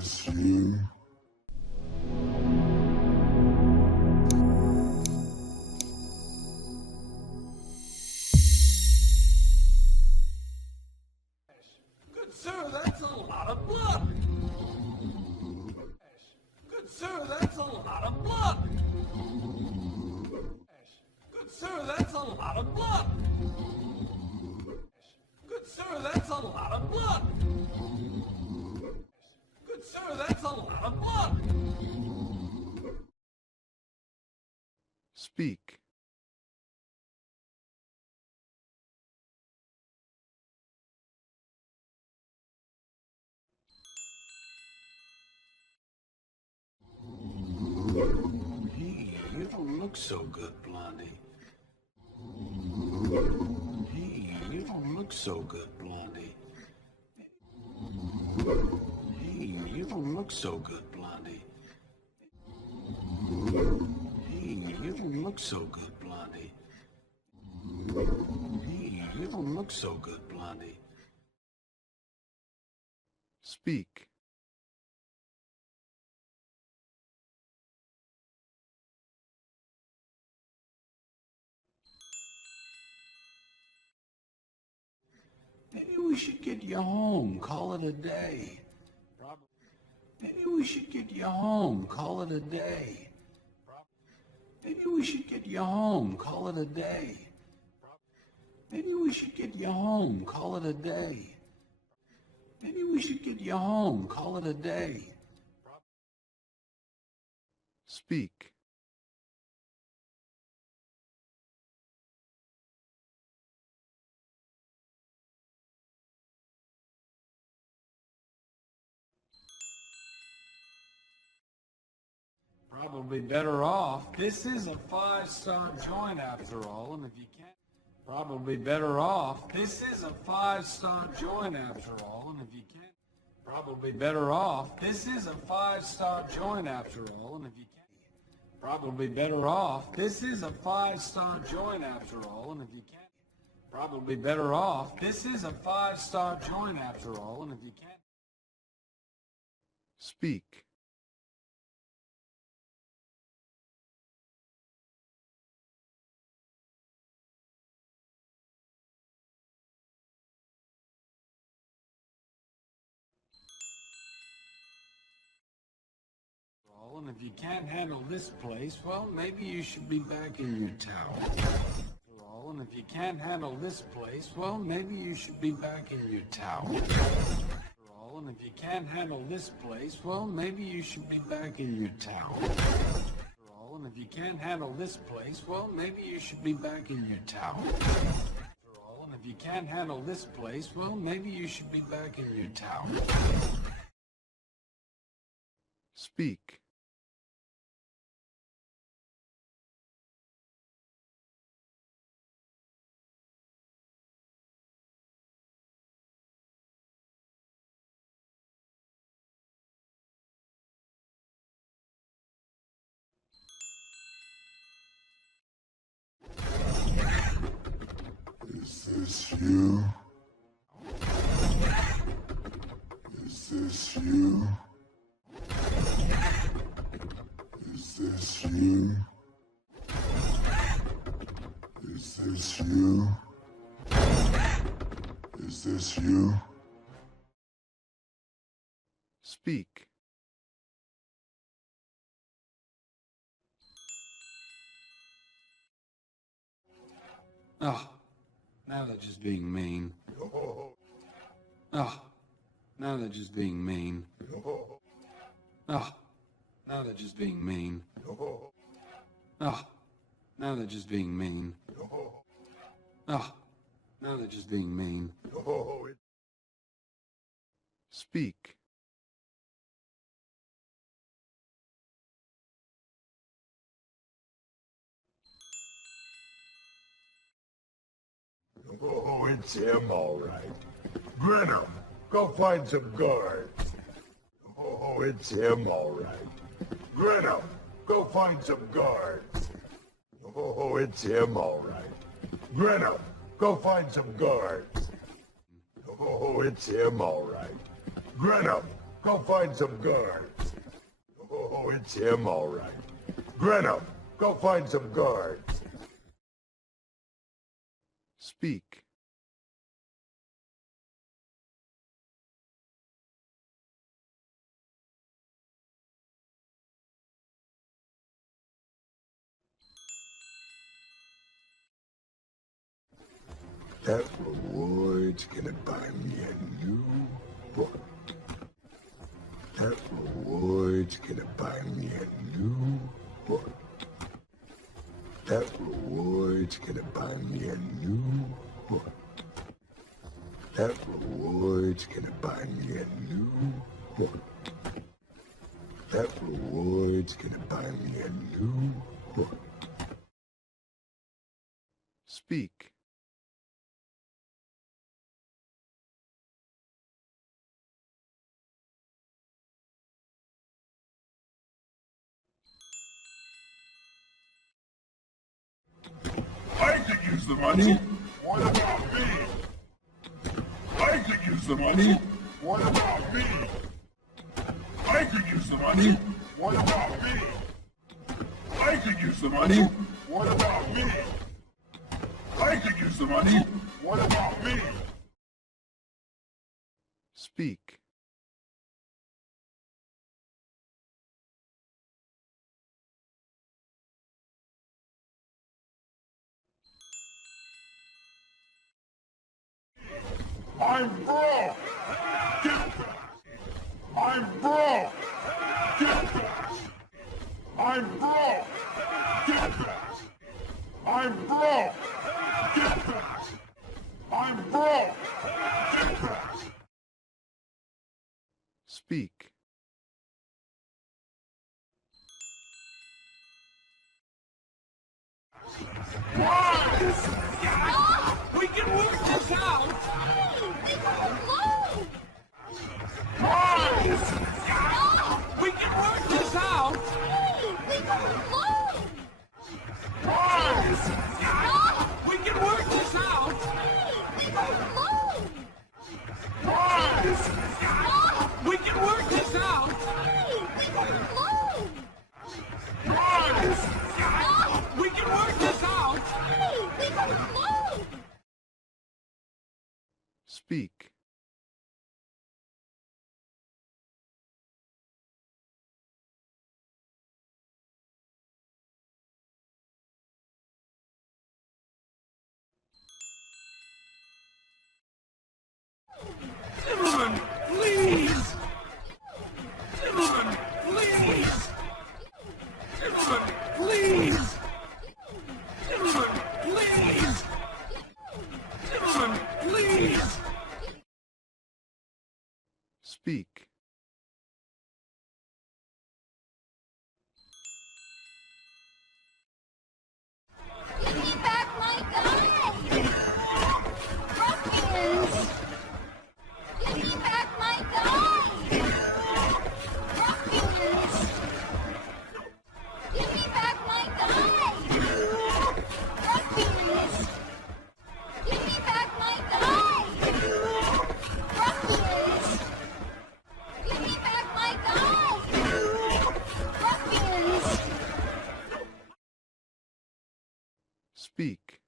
this you? Good sir, that's a lot of blood. Good sir, that's a lot of blood. Good sir, that's a lot of blood. Good sir, that's a lot of blood. Good sir, that's a lot of blood. Speak. Hey, you don't look so good, Blondie. Hey, you don't look so good, Blondie. Hey, you don't look so good, Blondie. Hey, you don't look so good, Blondie. Hey, you don't look so good, Blondie. Speak. Maybe we should get you home, call it a day. Maybe we should get you home, call it a day. Maybe we should get you home, call it a day. Maybe we should get you home, call it a day. Maybe we should get you home, call it a day. Speak. Probably better off. This is a five-star joint after all, and if you can't, probably better off. This is a five-star joint after all, and if you can't, probably better off. This is a five-star joint after all, and if you can't, probably better off. This is a five-star joint after all, and if you can't, probably better off. This is a five-star joint after all, and if you can't. Speak. And if you can't handle this place, well, maybe you should be back in your town. After all, and if you can't handle this place, well, maybe you should be back in your town. After all, and if you can't handle this place, well, maybe you should be back in your town. After all, and if you can't handle this place, well, maybe you should be back in your town. After all, and if you can't handle this place, well, maybe you should be back in your town. Speak. Is this you? Is this you? Is this you? Is this you? Is this you? Speak. Oh, now they're just being mean. Oh, now they're just being mean. Oh, now they're just being mean. Oh, now they're just being mean. Oh, now they're just being mean. Speak. Oh, it's him, all right. Grinham, go find some guards. Oh, it's him, all right. Grinham, go find some guards. Oh, it's him, all right. Grinham, go find some guards. Oh, it's him, all right. Grinham, go find some guards. Oh, it's him, all right. Venom, go find some guards. Speak. That reward's gonna buy me a new book. That reward's gonna buy me a new book. That reward's gonna buy me a new book. That reward's gonna buy me a new book. That reward's gonna buy me a new book. Speak. I could use the money. What about me? I could use the money. What about me? I could use the money. What about me? I could use the money. What about me? I could use the money. What about me? Speak. I'm broke. Get back. I'm broke. Get back. I'm broke. Get back. I'm broke. Get back. I'm broke. Get back. Speak. We can work this out! We can work this out! We can work this out! We can work this out! We can work this out! Speak. Zimmerman, please! Zimmerman, please! Zimmerman, please! Zimmerman, please! Zimmerman, please! Speak. Give me back my gun! Ruffians! Give me back my gun! Ruffians! Give me back my gun! Ruffians! Give me back my gun! Ruffians! Give me back my gun! Ruffians! Speak.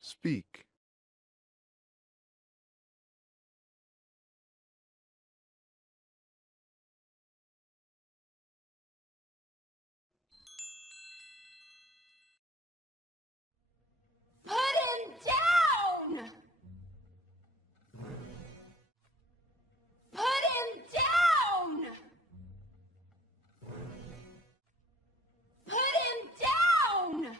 Speak. Put him down! Put him down! Put him down!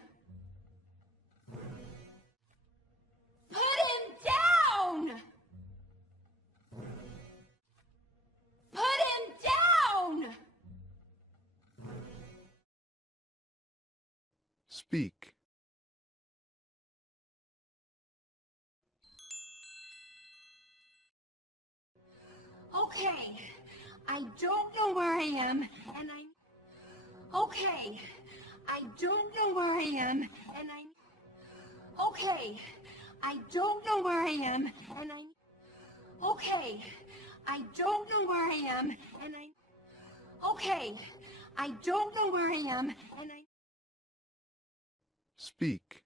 speak, Okay, I don't know where I am, and I'm... Okay, I don't know where I am, and I'm... Okay, I don't know where I am, and I'm... Okay, I don't know where I am, and I'm... Okay, I don't know where I am, and I'm... speak,